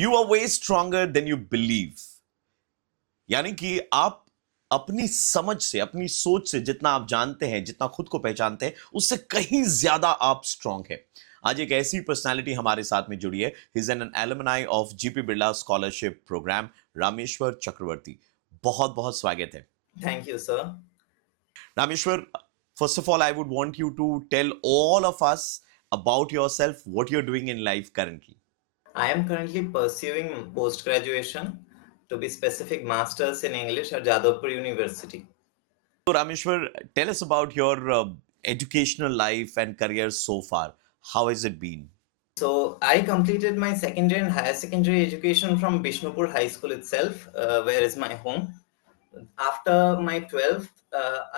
You are way stronger than you believe. यानी कि आप अपनी समझ से, अपनी सोच से जितना आप जानते हैं, जितना खुद को पहचानते हैं, उससे कहीं ज्यादा आप स्ट्रांग है। आज एक ऐसी पर्सनालिटी हमारे साथ में जुड़ी है। He is an alumni of GP Birla scholarship programme, Rameshwar Chakraborty. बहुत बहुत स्वागत है। Thank you, sir. Rameshwar, first of all, I would want you to tell all of us about yourself, what you're doing in life currently. I am currently pursuing post-graduation, to be specific, Masters in English at Jadavpur University. So, Rameshwar, tell us about your educational life and career so far. How has it been? So I completed my secondary and higher secondary education from Bishnupur High School itself, where is my home. After my 12th,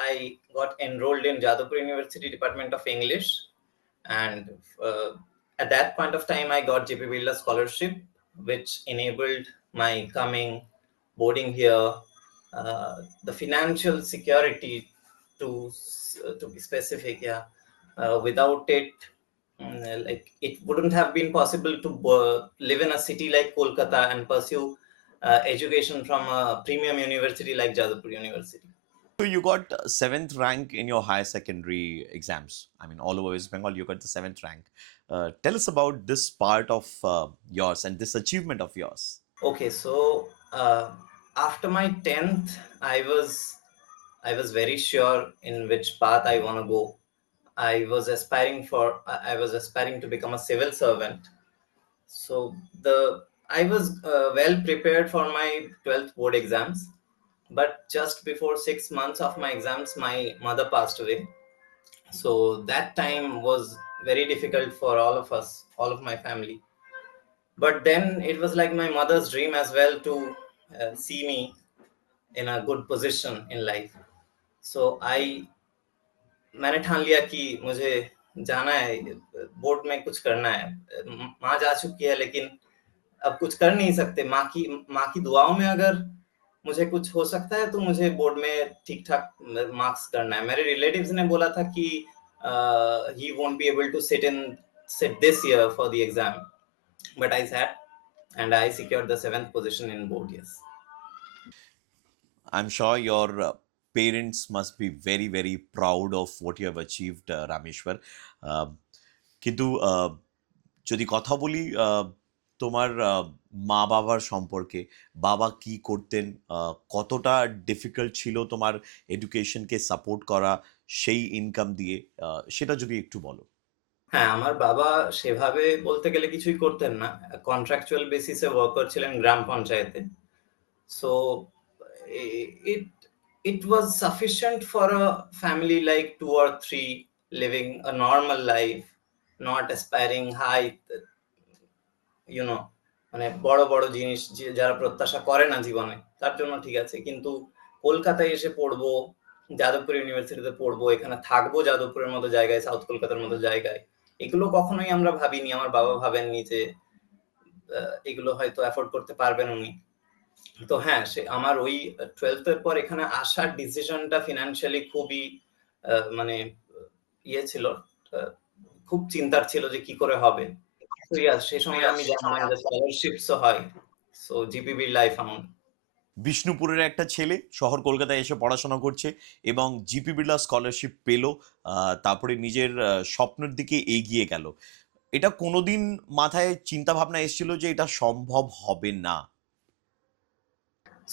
I got enrolled in Jadavpur University Department of English, and at that point of time, I got JP Birla scholarship, which enabled my coming, boarding here, the financial security to be specific. Yeah, without it, like it wouldn't have been possible to live in a city like Kolkata and pursue education from a premium university like Jadavpur University. So, you got seventh rank in your higher secondary exams. I mean, all over West Bengal, you got the seventh rank. Tell us about this part of yours and this achievement of yours. Okay, so after my 10th, I was very sure in which path I want to go. I was aspiring to become a civil servant. So I was well prepared for my 12th board exams, but just before 6 months of my exams, my mother passed away. So that time was very difficult for all of us, all of my family. But then it was like my mother's dream as well to see me in a good position in life. So मैंने ठान लिया कि मुझे जाना है, board में कुछ करना है। माँ जा चुकी है, लेकिन अब कुछ कर नहीं सकते। माँ की दुआओं में अगर मुझे कुछ हो सकता है तो मुझे बोर्ड में ठीक ठाक मार्क्स करना है। मेरे रिलेटिव्स ने बोला था कि he won't be able to sit this year for the exam, but I sat and I secured the 7th position in board. Yes. I'm sure your parents must be very, very proud of what you have achieved, Rameshwar. কিন্তু যদি কথা বলি তোমার মা বাবার সম্পর্কে, বাবা কি করতেন, কতটা ডিফিকাল্ট ছিল তোমার এডুকেশনকে সাপোর্ট করা সেই ইনকাম দিয়ে, সেটা যদি একটু বলো। হ্যাঁ, আমার বাবা সেভাবে বলতে গেলে কিছুই করতেন না। কন্ট্রাকচুয়াল বেসিসে ওয়ার্কার ছিলেন গ্রাম পঞ্চায়েতে। So it it was sufficient for a family like 2 or 3 living a normal life, not aspiring high, you know, মানে বড় বড় জিনিস যারা প্রত্যাশা করে না জীবনে, তার জন্য ঠিক আছে। কিন্তু কলকাতায় এসে পড়বো, যাদবপুর ইউনিভার্সিটিতে পড়বো, এখানে থাকবো যাদবপুরের মতো জায়গায়, সাউথ কলকাতার মতো জায়গায়, এগুলো কখনোই আমরা ভাবিনি। আমার বাবা ভাবেননি যে এগুলো হয়তো অ্যাফোর্ড করতে পারবেন উনি। তো হ্যাঁ, আমার ওই 12th এর পর এখানে আসার ডিসিশনটা ফিনান্সিয়ালি খুবই মানে ইয়ে ছিল, খুব চিন্তার ছিল যে কি করে হবে। তো সেই সময় আমি জানলাম যে স্কলারশিপসও হয়। So GP Birla I found. বিষ্ণুপুরের একটা ছেলে শহর কলকাতায় এসে পড়াশোনা করছে এবং জিপি বিড়লা স্কলারশিপ পেল, তারপরে নিজের স্বপ্নের দিকে এগিয়ে গেল। এটা কোনোদিন মাথায় চিন্তা ভাবনা এসেছিল যে এটা সম্ভব হবে না?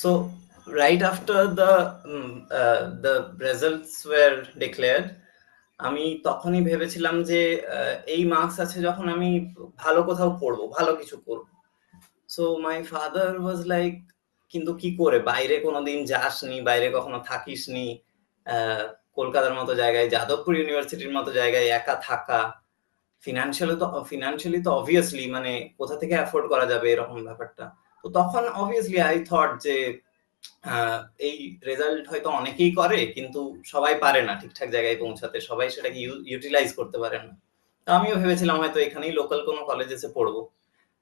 So right after the results were declared, আমি তখনই ভেবেছিলাম যে এই মার্কস আছে যখন, আমি ভালো কোথাও পড়বো, ভালো কিছু করব। So my father was like, কিন্তু কি করে, বাইরে কোনোদিন যাসনি, বাইরে কখনো থাকিসনি, কলকাতার মতো জায়গায়, যাদবপুর ইউনিভার্সিটির মতো জায়গায় একা থাকা, ফিনান্সিয়ালি তো অবভিয়াসলি মানে কোথা থেকে অ্যাফোর্ড করা যাবে এরকম ব্যাপারটা। তো তখন অবভিয়াসলি আই থট যে এই রেজাল্ট হয়তো অনেকেই করে, কিন্তু সবাই পারে না ঠিকঠাক জায়গায় পৌঁছাতে, সবাই সেটাকে ইউটিলাইজ করতে পারে না। তো আমিও ভেবেছিলাম হয়তো এখানেই লোকাল কোনো কলেজে এসে পড়বো।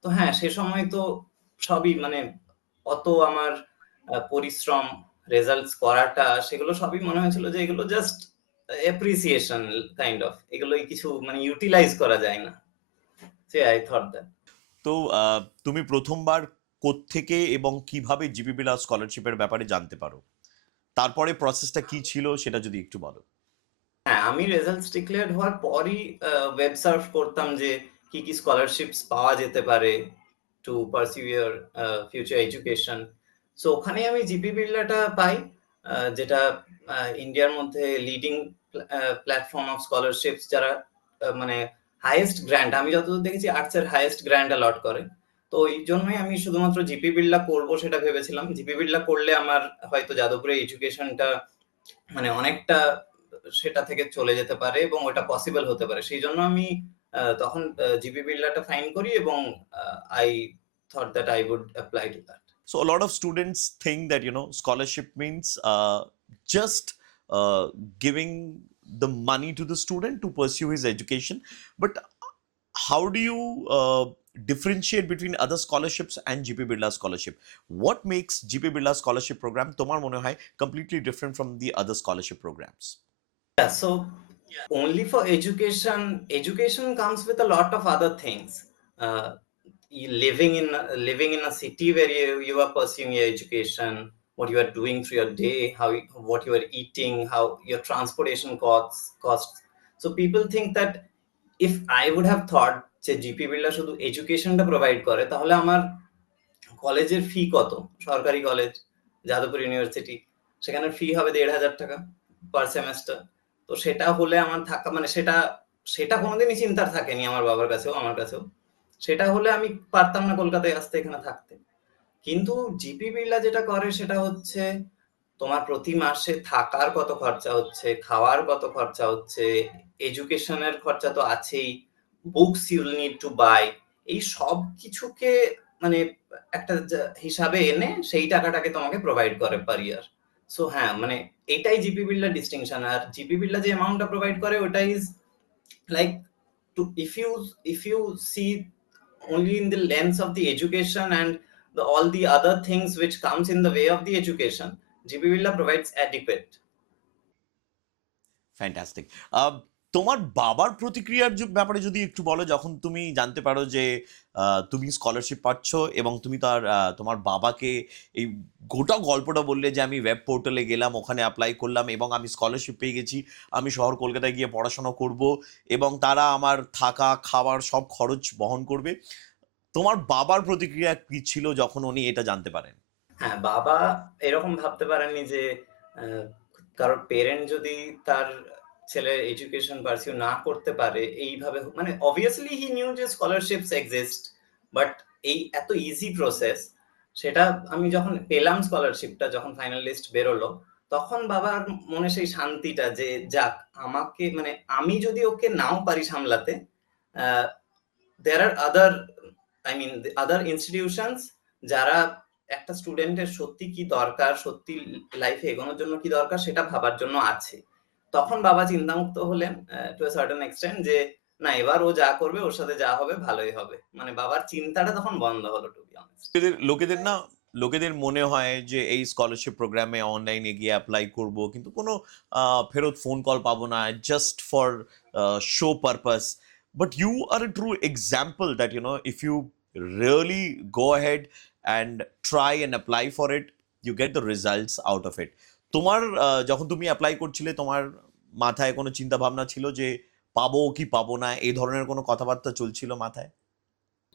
তো হ্যাঁ, সে সময় তো সবই মানে অত আমার পরিশ্রম, রেজাল্টস করাটা, সেগুলো সবই মনে হয়েছিল যে এগুলো জাস্ট অ্যাপ্রিসিয়েশন কাইন্ড অফ, এগুলোই কিছু মানে ইউটিলাইজ করা যায় না। Say I thought that. তো তুমি প্রথমবার কোত্থেকে এবং কিভাবে জিপি বিড়লা স্কলারশিপের ব্যাপারে জানতে পারো? তারপরে প্রসেসটা কি ছিল সেটা যদি একটু বলো। হ্যাঁ, আমি রেজাল্টস ডিক্লেয়ার্ড হওয়ার পরই ওয়েব সার্চ করতাম যে কি কি স্কলারশিপস পাওয়া যেতে পারে to pursue year future education. So ওখানে আমি জিপি বিড়লাটা পাই, যেটা ইন্ডিয়ার মধ্যে লিডিং প্ল্যাটফর্ম অফ স্কলারশিপস, যারা মানে হাইয়েস্ট গ্র্যান্ট, আমি যতদূর দেখেছি আর্টসের হাইয়েস্ট গ্র্যান্ট অ্যালট করে। তো এই জন্যই আমি শুধুমাত্র জিপি বিড়লা করবো সেটা ভেবেছিলাম। জিপি বিড়লা করলে আমার হয়তো যাদবপুরে এডুকেশনটা মানে অনেকটা সেটা থেকে চলে যেতে পারে এবং ওটা পসিবল হতে পারে। সেই জন্য আমি তখন জিপি বিড়লাটা ফাইন করি এবং I thought that I would apply to that. So a lot of students think that scholarship means just giving the money to the student to pursue his education. But how do you differentiate between other scholarships and GP Birla scholarship? What makes GP Birla scholarship program tomar mone hoy completely different from the other scholarship programs? Yeah, so only for education comes with a lot of other things. Uh, living in a city where you are pursuing your education, what you are doing through your day, what you are eating, how your transportation costs. So people think that if I would have thought যে GP Birla শুধু এডুকেশনটা provide করে, তাহলে আমার কলেজের ফি কত? সরকারি college, Jadavpur university, সেখানে ফি হবে ১,৫০০ টাকা পার সেমেস্টার। তো সেটা হলে আমার থাকা মানে সেটা সেটা কোনোদিনই চিন্তার থাকেনি আমার বাবার কাছেও, আমার কাছেও। সেটা হলে আমি পারতাম না কলকাতায় আসতে, এখানে থাকতে। কিন্তু জিপি বিড়লা যেটা করে সেটা হচ্ছে তোমার প্রতি মাসে থাকার কত খরচা হচ্ছে, খাওয়ার কত খরচা হচ্ছে, এডুকেশনের খরচা তো আছেই, books you will need to buy, এই সব কিছুকে মানে একটা হিসাবে এনে সেই টাকাটাকে তোমাকে প্রোভাইড করে পার ইয়ার। সো হ্যাঁ, মানে এটাই জিপি বিড়লার ডিস্টিংশন। আর জিপি বিড়লা যে অ্যামাউন্টটা প্রোভাইড করে ওটা is like to if you see only in the lens of the education and all the other things which comes in the way of the education, GP Birla provides adequate. Fantastic. তোমার বাবার প্রতিক্রিয়ার ব্যাপারে যদি একটু বলো, যখন তুমি জানতে পারো যে তুমি স্কলারশিপ পাচ্ছ এবং তুমি তোমার বাবাকে এই গোটা গল্পটা বললে যে আমি ওয়েব পোর্টালে গেলাম, ওখানে অ্যাপ্লাই করলাম এবং আমি স্কলারশিপ পেয়ে গেছি, আমি শহর কলকাতায় গিয়ে পড়াশোনা করব এবং তারা আমার থাকা খাওয়ার সব খরচ বহন করবে। তোমার বাবার প্রতিক্রিয়া কি ছিল যখন উনি এটা জানতে পারেন? হ্যাঁ, বাবা এরকম ভাবতে পারেননি যে আহ, কারোর পেরেন্ট যদি তার ছেলের এডুকেশন পার্সিউ না করতে পারে এইভাবে, মানে অবভিয়াসলি হি নিউ যে স্কলারশিপস এক্সিস্ট, বাট এই এত ইজি প্রসেস, সেটা আমি যখন পেলাম স্কলারশিপটা, যখন ফাইনাল লিস্ট বেরোলো, তখন বাবার মনে সেই শান্তিটা যে যাক, আমাকে মানে আমি যদি ওকে নাও পারি সামলাতে, দেয়ার আর আদার, আই মিন আদার ইনস্টিটিউশনস, যারা একটা স্টুডেন্টের সত্যি কি দরকার, সত্যি লাইফে এগোনোর জন্য কি দরকার সেটা ভাবার জন্য আছে। তখন বাবা চিন্তামুক্ত হলেন টু এ সার্টেন এক্সটেন্ট, যে না, এবার ও যা করবে ওর সাথে যা হবে ভালোই হবে। মানে বাবার চিন্তাটা তখন বন্ধ হলো, টু বি অনেস্ট। লোকেদের না, লোকেদের মনে হয় যে এই স্কলারশিপ প্রোগ্রামে অনলাইনে গিয়ে অ্যাপ্লাই করব কিন্তু কোনো ফেরত ফোন কল পাবো না, just for show purpose. But you are a true example that if you really go ahead and try and apply for it, you get the results out of it. তোমার যখন তুমি apply করছিলে, তোমার মাথায় কোনো চিন্তা ভাবনা ছিল যে পাবো কি পাবো না, এই ধরনের কোনো কথাবার্তা চলছিল মাথায়?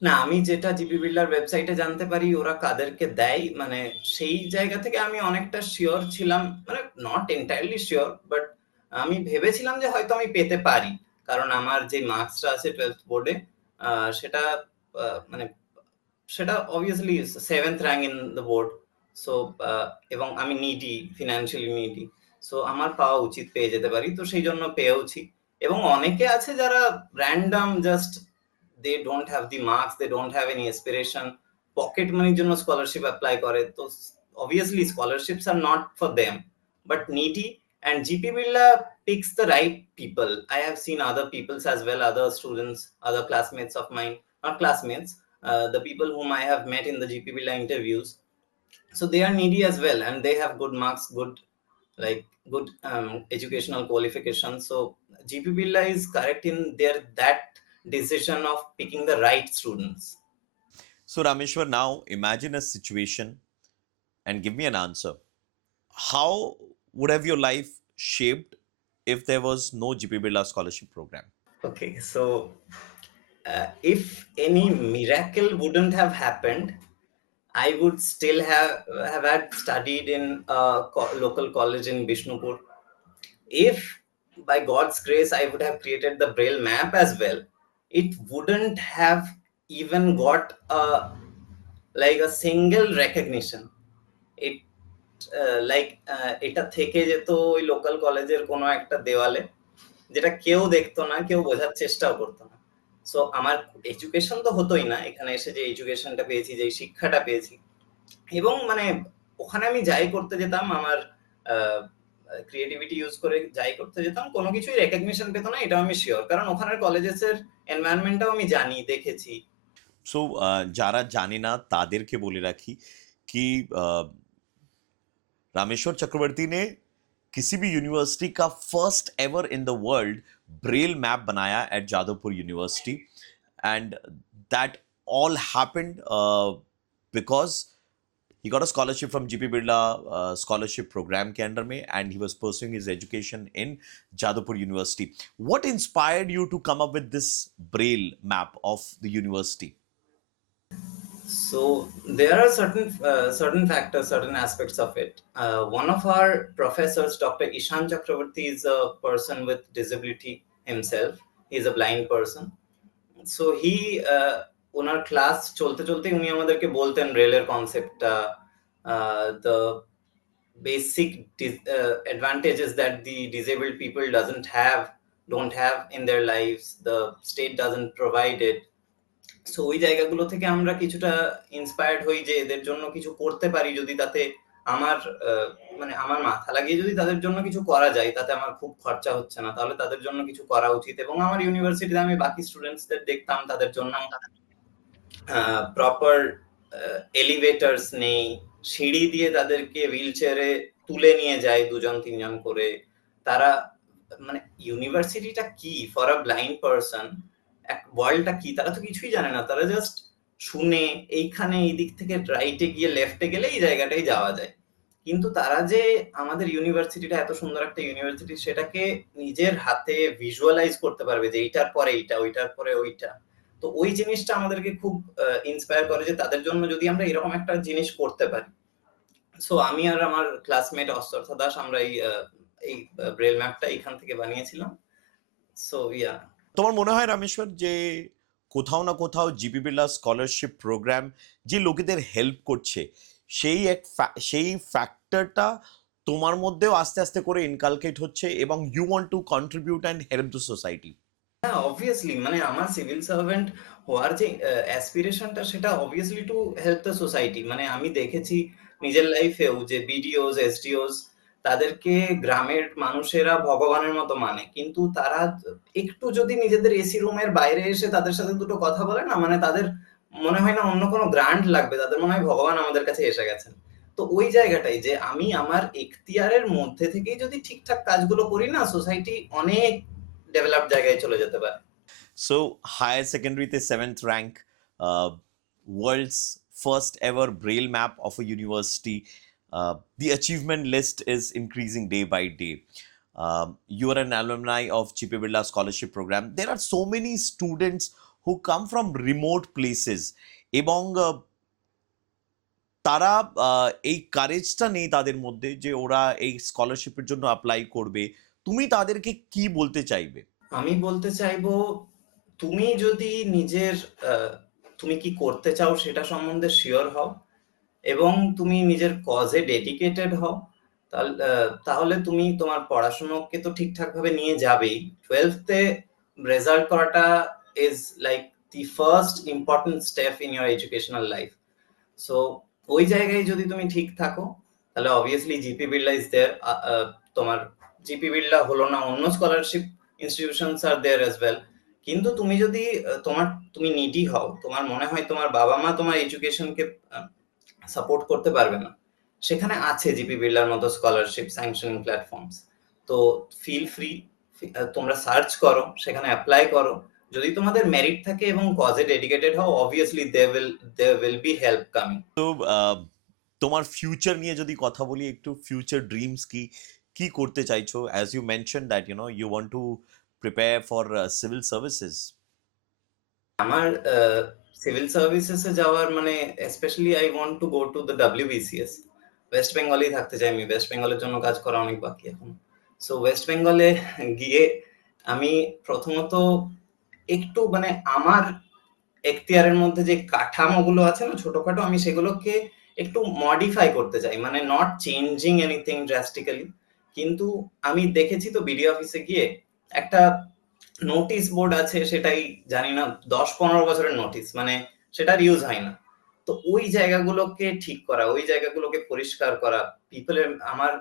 না, আমি যেটা জিপি বিড়লার ওয়েবসাইটে জানতে পারি ওরা কাদেরকে দেয়, মানে সেই জায়গা থেকে আমি অনেকটা শিওর ছিলাম, মানে নট এন্টায়ারলি শিওর, বাট আমি ভেবেছিলাম যে হয়তো আমি পেতে পারি। কারণ আমার যে মার্কসটা আছে 12th বোর্ডে, সেটা মানে সেটা obviously 7th rank in the board. So এবং আমি নিডি, ফিনান্সিয়ালি নিডি। সো আমার পাওয়া উচিত, পেয়ে যেতে পারি। তো সেই জন্য পেয়েওছি। এবং অনেকে আছে যারা random just, they don't have the marks, they don't have any aspiration, pocket মানির জন্য স্কলারশিপ অ্যাপ্লাই করে। তো obviously scholarships are not for them, but needy, and GP Birla picks the right people. I have seen other peoples as well, other students, other classmates of mine, not classmates, the people whom I have met in the GP Birla interviews. So they are needy as well, and they have good marks, good, like good educational qualifications. So GP Birla is correct in their that decision of picking the right students. So, Rameshwar, now imagine a situation and give me an answer. How would have your life shaped if there was no GP Birla scholarship program? Okay, so if any miracle wouldn't have happened, I would still have had studied in a local college in Bishnupur. If by God's grace I would have created the Braille map as well, it wouldn't have even got a single recognition. It এটা থেকে যেত ওই local কলেজের কোনো একটা দেওয়ালে, যেটা কেউ দেখতো না, কেউ বোঝার চেষ্টাও করতো না। সো আমার এডুকেশন তো হতোই না, এখানে এসে যে এডুকেশনটা পেয়েছি, যে শিক্ষাটা পেয়েছি, এবং মানে ওখানে আমি যাই করতে যেতাম, আমার ক্রিয়েটিভিটি ইউজ করে যাই করতে যেতাম, কোনো কিছুই রেকগনিশন পেতো না, এটাও আমি শিওর, কারণ ওখানের কলেজেসের এনভায়রনমেন্টটাও আমি জানি, দেখেছি। সো যারা জানে না তাদেরকে বলে রাখি कि रामेश्वर चक्रवर्ती ने किसी भी यूनिवर्सिटी का first ever in the world braille map बनाया at Jadavpur university and that all happened because he got a scholarship from GP Birla scholarship program के अंडर में and he was pursuing his education in Jadavpur University. What inspired you to come up with this braille map of the university? So there are certain factors, certain aspects of it. One of our professors, Dr. Ishan Chakravarti, is a person with disability himself. He is a blind person. So he owner class চলতে চলতে উনি আমাদেরকে বলতেন রেলের কনসেপ্টটা, the basic advantages that the disabled people don't have in their lives, the state doesn't provide it. So ওই জায়গাগুলো থেকে আমরা কিছুটা ইন্সপায়ার্ড হই যে এদের জন্য কিছু করতে পারি, যদি তাতে আমার মানে আমার মাথা লাগিয়ে যদি তাদের জন্য কিছু করা যায়, তাতে আমার খুব খরচা হচ্ছে না, তাহলে তাদের জন্য কিছু করা উচিত। এবং আমার ইউনিভার্সিটিতে আমি বাকি স্টুডেন্টসদের দেখতাম, তাদের জন্য প্রপার এলিভেটরস নেই, সিঁড়ি দিয়ে তাদেরকে হুইল চেয়ারে তুলে নিয়ে যায় দুজন তিনজন করে। তারা মানে ইউনিভার্সিটিটা কি ফর আ ব্লাইন্ড পারসন, ওয়ার্ল্ডটা কি, তারা তো কিছুই জানে না। তারা জাস্ট শুনে এইখানে এই দিক থেকে রাইটে গিয়ে লেফটে গেলে এই জায়গাটাই যাওয়া যায়। কিন্তু তারা যে আমাদের ইউনিভার্সিটিটা এত সুন্দর একটা ইউনিভার্সিটি, সেটাকে নিজের হাতে ভিজুয়ালাইজ করতে পারবে যে এইটার পরে এইটা, ওইটার পরে ওইটা। তো ওই জিনিসটা আমাদেরকে খুব ইন্সপায়ার করে যে তাদের জন্য যদি আমরা এরকম একটা জিনিস করতে পারি। সো আমি আর আমার ক্লাসমেট অস্তর্থা দাস আমরা এই ব্রেল ম্যাপটা এখান থেকে বানিয়েছিলাম। So yeah. তোমার মনে হয় রামেশ্বর যে কোথাও না কোথাও জিপি বিড়লা স্কলারশিপ প্রোগ্রাম যে লোকেদের হেল্প করছে সেই ফ্যাক্টরটা তোমার মধ্যেও আস্তে আস্তে করে ইনকালকেট হচ্ছে এবং you want to contribute and help the society? হ্যাঁ, অবভিয়াসলি, মানে আমার সিভিল সার্ভেন্ট হওয়ার যে অ্যাসপিরেশনটা, সেটা obviously to help the society. মানে আমি দেখেছি নিজের লাইফেও যে বিডিওস, এসডিওস, তাদেরকে গ্রামের মানুষেরা ভগবানের মতো মানে, কিন্তু তারা একটু যদি নিজেদের এসি রুমের বাইরে এসে তাদের সাথে দুটো কথা বলে না, মানে তাদের মনে হয় না অন্য কোনো গ্রান্ট লাগবে, তাদের মনে হয় ভগবান আমাদের কাছে এসে গেছেন। তো ওই জায়গাটাই যে আমি আমার এখতিয়ারের মধ্যে থেকেই যদি ঠিকঠাক কাজগুলো করি না, সোসাইটি অনেক ডেভেলপ জায়গায় চলে যেতে পারে। সো হায়ার সেকেন্ডারিতে 7th rank, world's first ever braille map of a university. The achievement list is increasing day by day. You are an alumni of GP Birla scholarship program. There are so many students who come from remote places এবং তারা এই কারেজটা নেই তাদের মধ্যে যে ওরা এই স্কলারশিপের জন্য অ্যাপ্লাই করবে। তুমি তাদেরকে কি বলতে চাইবে? আমি বলতে চাইবো, তুমি যদি নিজের তুমি কি করতে চাও সেটা সম্বন্ধে শিওর হও এবং তুমি নিজের কজে ডেডিকেটেড হও, তাহলে তুমি তোমার পড়াশোনাকে তো ঠিকঠাক ভাবে নিয়ে যাবেই। 12th-এ রেজাল্ট করাটা is like the first important step in your educational life. So ওই জায়গায় যদি তুমি ঠিক থাকো, তাহলে obviously GP Birla is there. তোমার জিপি বিড়লা হলো না, অন্য scholarship institutions are there as well. কিন্তু তুমি যদি তুমি নিডি হও, তোমার মনে হয় তোমার বাবা মা তোমার এডুকেশনকে সাপোর্ট করতে পারবে না, সেখানে আছে জিপি বিড়লার মতো স্কলারশিপ স্যাংশনিং প্ল্যাটফর্মস। তো ফিল ফ্রি, তোমরা সার্চ করো, সেখানে অ্যাপ্লাই করো, যদি তোমাদের মেরিট থাকে এবং কজে ডেডিকেটেড হও, obviously they will be help coming. তো আহ, তোমার ফিউচার নিয়ে যদি কথা বলি একটু, ফিউচার ড্রিমস কি, কি করতে চাইছো? As you mention that you want to prepare for civil services. আমার সিভিল সার্ভিসেসে যাওয়ার মানে specially I want to go to the WBCS। West বেঙ্গলেই থাকতে চাই আমি, ওয়েস্ট বেঙ্গলের জন্য কাজ করা অনেক বাকি এখন। সো ওয়েস্ট বেঙ্গলে গিয়ে আমি প্রথমত একটু মানে আমার এখতিয়ারের মধ্যে যে কাঠামোগুলো আছে না ছোটখাটো, আমি সেগুলোকে একটু মডিফাই করতে চাই, মানে নট চেঞ্জিং এনিথিং ড্রাস্টিক্যালি। কিন্তু আমি দেখেছি তো বিডি অফিসে গিয়ে একটা নোটিশ বোর্ড আছে, সেটাই জানি না 10-15 বছরের নোটিশ, মানে সেটার ইউজ হয় না। তো ওই জায়গাগুলোকে ঠিক করা, ওই জায়গাগুলোকে পরিষ্কার করা, পিপলের আমার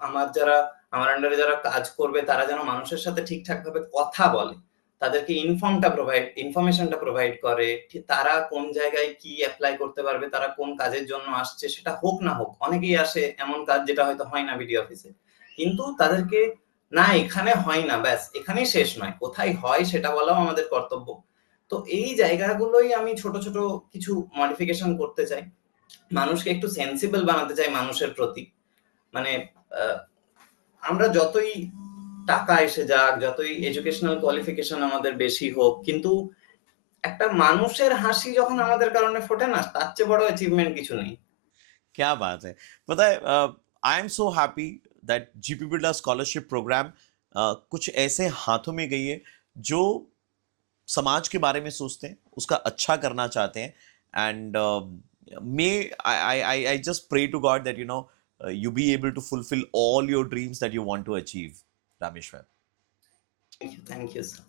আমার যারা আমার আন্ডারে যারা কাজ করবে তারা যেন মানুষের সাথে ঠিকঠাক ভাবে কথা বলে, তাদেরকে ইনফরমেশনটা প্রোভাইড করে, তারা কোন জায়গায় কি অ্যাপ্লাই করতে পারবে, তারা কোন কাজের জন্য আসছে, সেটা হোক না হোক, অনেকেই আসে এমন কাজ যেটা হয়তো হয় না বিডি অফিসে, কিন্তু তাদেরকে না এখানে হয় না ব্যাস এখানেই শেষ নয়, কোথায় হয় সেটা বলাও আমাদের কর্তব্য। তো এই জায়গাগুলোই আমি ছোট ছোট কিছু মডিফিকেশন করতে চাই, মানুষকে একটু সেন্সিবল বানাতে চাই মানুষের প্রতি। মানে আহ, আমরা যতই টাকা এসে যাক, যতই এডুকেশনাল কোয়ালিফিকেশন আমাদের বেশি হোক, কিন্তু একটা মানুষের হাসি যখন আমাদের কারণে ফোটে না, তার চেয়ে বড় অ্যাচিভমেন্ট কিছু নেই। क्या बात है! पता है, I am so happy that GP Birla scholarship program कुछ ऐसे हाथों में गई है जो समाज के बारे में सोचते हैं, उसका अच्छा करना चाहते हैं, and may I just pray to God that you be able to fulfill all your dreams that you want to achieve, Rameshwar. Thank you, sir.